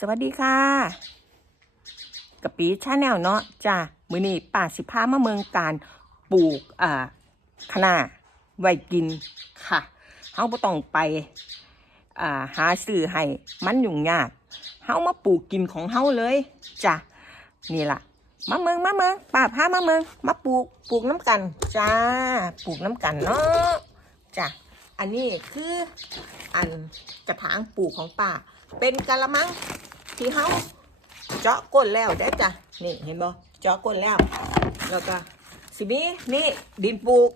สวัสดีค่ะกะปีชาแนลเนาะจ้ามือนี้ป่าสิพามาเมืองการปลูกอ่าคะน้าไว้กินค่ะเฮาบ่ต้องไปอ่าหาซื้อให้มันยุ่งยากเฮามาปลูกกินของเฮาเลยจ้ะนี่ล่ะมาเมืองมาเมืองป่าพามาเมืองมาปลูกปลูกน้ำกันจ้าปลูกน้ำกันเนาะจ้ะอันนี้คืออันกระถางปลูกของป่าเป็นกะละมัง ที่เฮาเจาะก้นแล้วได้จ้ะนี่เห็นบ่เจาะก้นแล้ว แล้วก็สิมีนี่ดินปลูก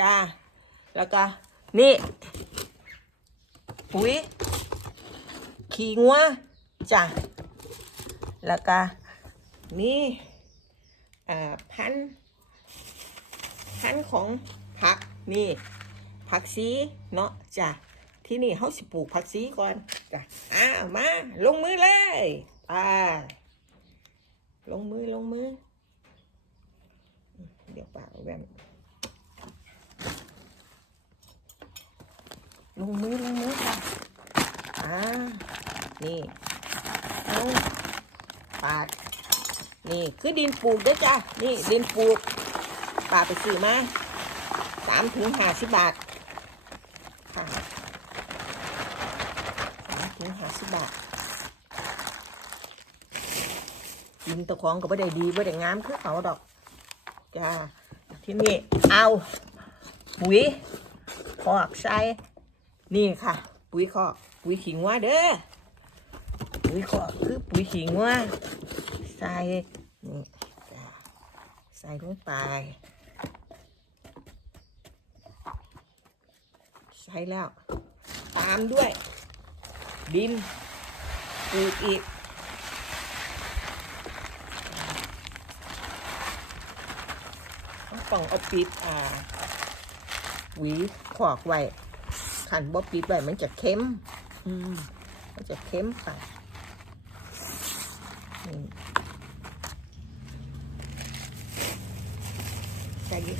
จ้าแล้วก็นี่ปุ๋ยขี้งัวจ้ะแล้วก็นี่อ่าพันพันของผักนี่ผักซีเนาะจ้ะ ที่นี่เขาสิปลูกผักซีก่อนจ้ะอ้าวมา ลงมือเลยไปลงมือลงมือ เดี๋ยวป่าเอาแว่นลงมือลงมือค่ะอ่านี่ปาดนี่คือดินปลูกเด้จ้ะนี่ดินปลูกป่าไปซื้อมาสามถึงห้าสิบบาท ค่ะ สาม ถึงห้าสิบบาทกินตะของก็ไม่ได้ดีไม่ได้งามคือเขาดอกจ้าที่นี่เอาปุ๋ยคอกใส่นี่ค่ะ ปุ๋ยคอกปุ๋ยขิงว่าเด้อปุ๋ยคอกคือปุ๋ยขิงว่าใส่นี่จ้าใส่ลงไปใส่แล้ว ตามด้วย ดินปลูกอีกต้องเอาปิดอ่าหวีขอกไว้ขันบ่ปิดไว้มันจะเค็มอืมมันจะเค็มไปนี่ใส่อีก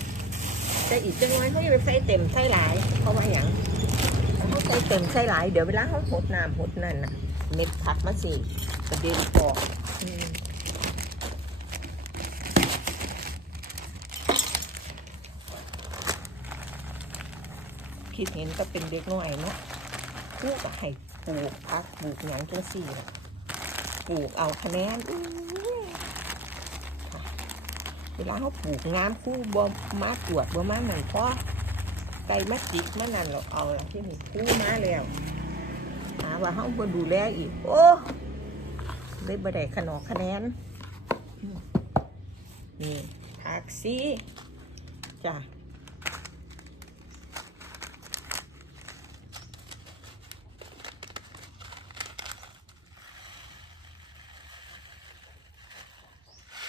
ใส่อีกจังน้อยเขาจะไปใส่เต็มใส่หลาย เพราะว่าอย่าง เต็มใส่หลาย เดี๋ยวเวลาเขาหดน้ำหดนั่นน่ะ เม็ดผักมาสิกระเด็นออกคิดเห็นก็เป็นเด็กน้อยเนาะลูกก็ให้ปลูกพักปลูกหยังจังสี่ปลูกเอาคะแนนเวลาเขาปลูกงามคู่บ่มาตรวจบ่มาหนังพ่อ ไก่มาจิกมานั่นเราเอาละที่นี่คู่มาแล้วหาว่าเขาบ่ดูแลอีก โอ้เลยบ่ได้ขนอคะแนนนี่ผักซีจ้ะ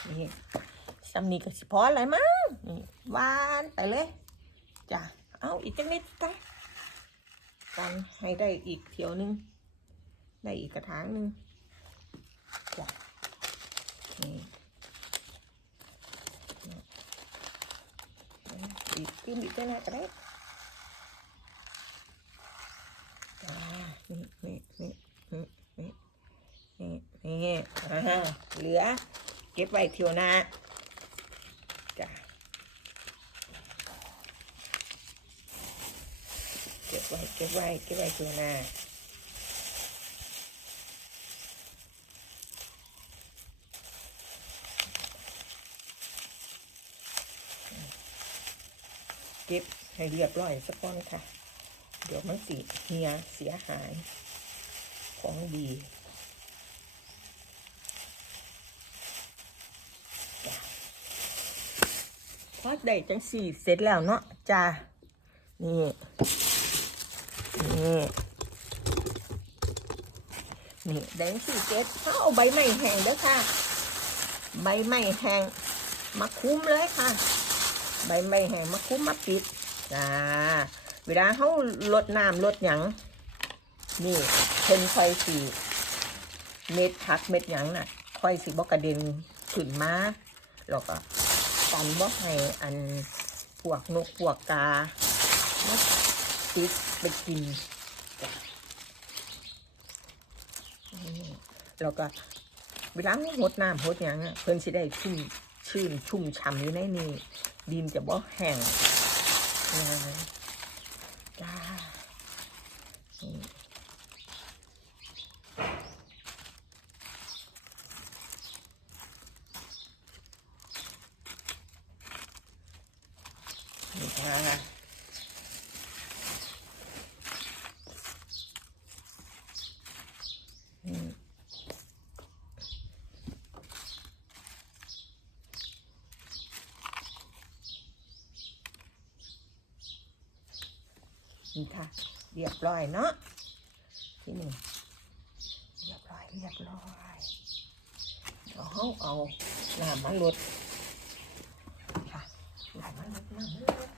นี่สำนีกับสิพออะไรมั้งนี่วานไปเลยจ้ะ เอาอีกจังนิดจ้ะกันให้ได้อีกเที่ยวหนึง ได้อีกกระถางหนึงจ้ะนี่อีกกินอีกจังนะก็ได้จ้านี่นี่นี่นี่นี่นี่นี่เหลือ เก็บไว้เที่ยวหน้าจ้ะเก็ บไว้เก็บไว้เก็บไว้เที่ยวหน้าเก็บให้เรียบร้อยสักก้อนค่ะ เดี๋ยวมันสิเหียเสียหายของดีพอได้จังสี่เสร็จแล้วเนาะจ้านี่ นี่นี่ได้จังสี่เสร็จเขาเอาใบไม้แห้งเด้อค่ะ ใบไม้แห้งมาคุ้มเลยค่ะ ใบไม้แห้งมาคุ้มมาปิดจ้าเวลาเขาลดน้ำลดหยังนี่เพิ่นค่อยสีเม็ดผักเม็ดหยังน่ะค่อยสีบอกกระเด็นขึ้นมาแล้วก็กันบ่ให้อันพวกนกพวกกา ติ๊กไปกินแล้วก็เวลาหดน้ำหดอย่างเพิ่นสิได้ชุ่มชื่นชุ่มฉ่ำอยู่ในนี้ดินจะบ่แห้งเลยจ้านี่นี่ค่ะอืม นี่ค่ะ เรียบร้อยเนาะที่นี่เรียบร้อยเรียบร้อยเดี๋ยวเขาเอาน้ำมันลดค่ะน้ำมันลดน้ำมันลด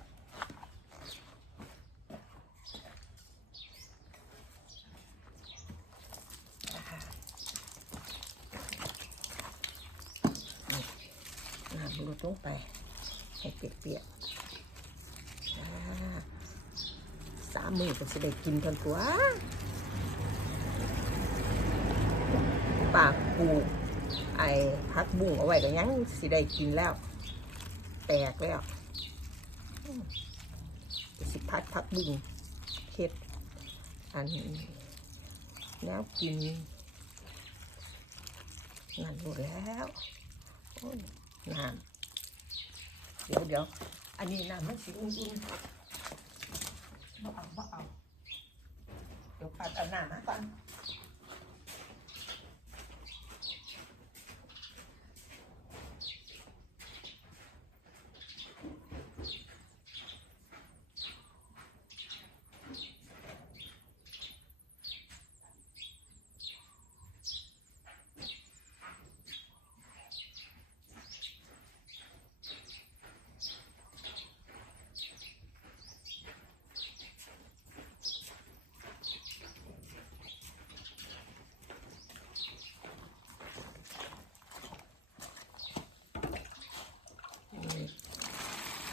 น้ำมันลดลงไปให้เปียกๆอ่า สามมือก็จะได้กินทันตัวปากปลูกไอ้พักบุ้งเอาไว้ก็ยังสิได้กินแล้ว แตกแล้วสิพัดพักบุ้งเฮ็ดอันแล้วกินนั่นหมดแล้วน้ำเดี๋ยวเดี๋ยวอันนี้น้ำมันสิอุ่นๆ บ่เอาบ่เอาเดี๋ยวปัดเอาหน้ามาก่อน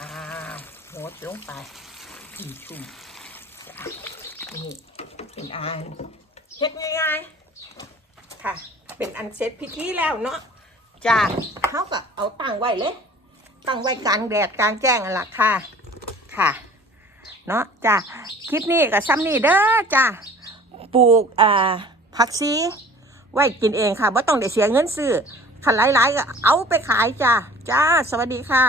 อ่าโหดลงไปอีชุ่มนี่เป็นอันเฮ็ดง่ายๆค่ะ เป็นอันเสร็จพิธีแล้วเนาะจ้ะเขาก็เอาตั้งไว้เลย ตั้งไว้กลางแดดกลางแจ้งนั่ะค่ะ ค่ะ เนาะจ้ะคลิปนี้กับซ้ำนี่เด้อจ้ะปลูกอ่าผักชีไว้กินเองค่ะว่าต้องได้เสียเงินซื้อคันหลายๆก็เอาไปขายจ้ะจ้า สวัสดีค่ะ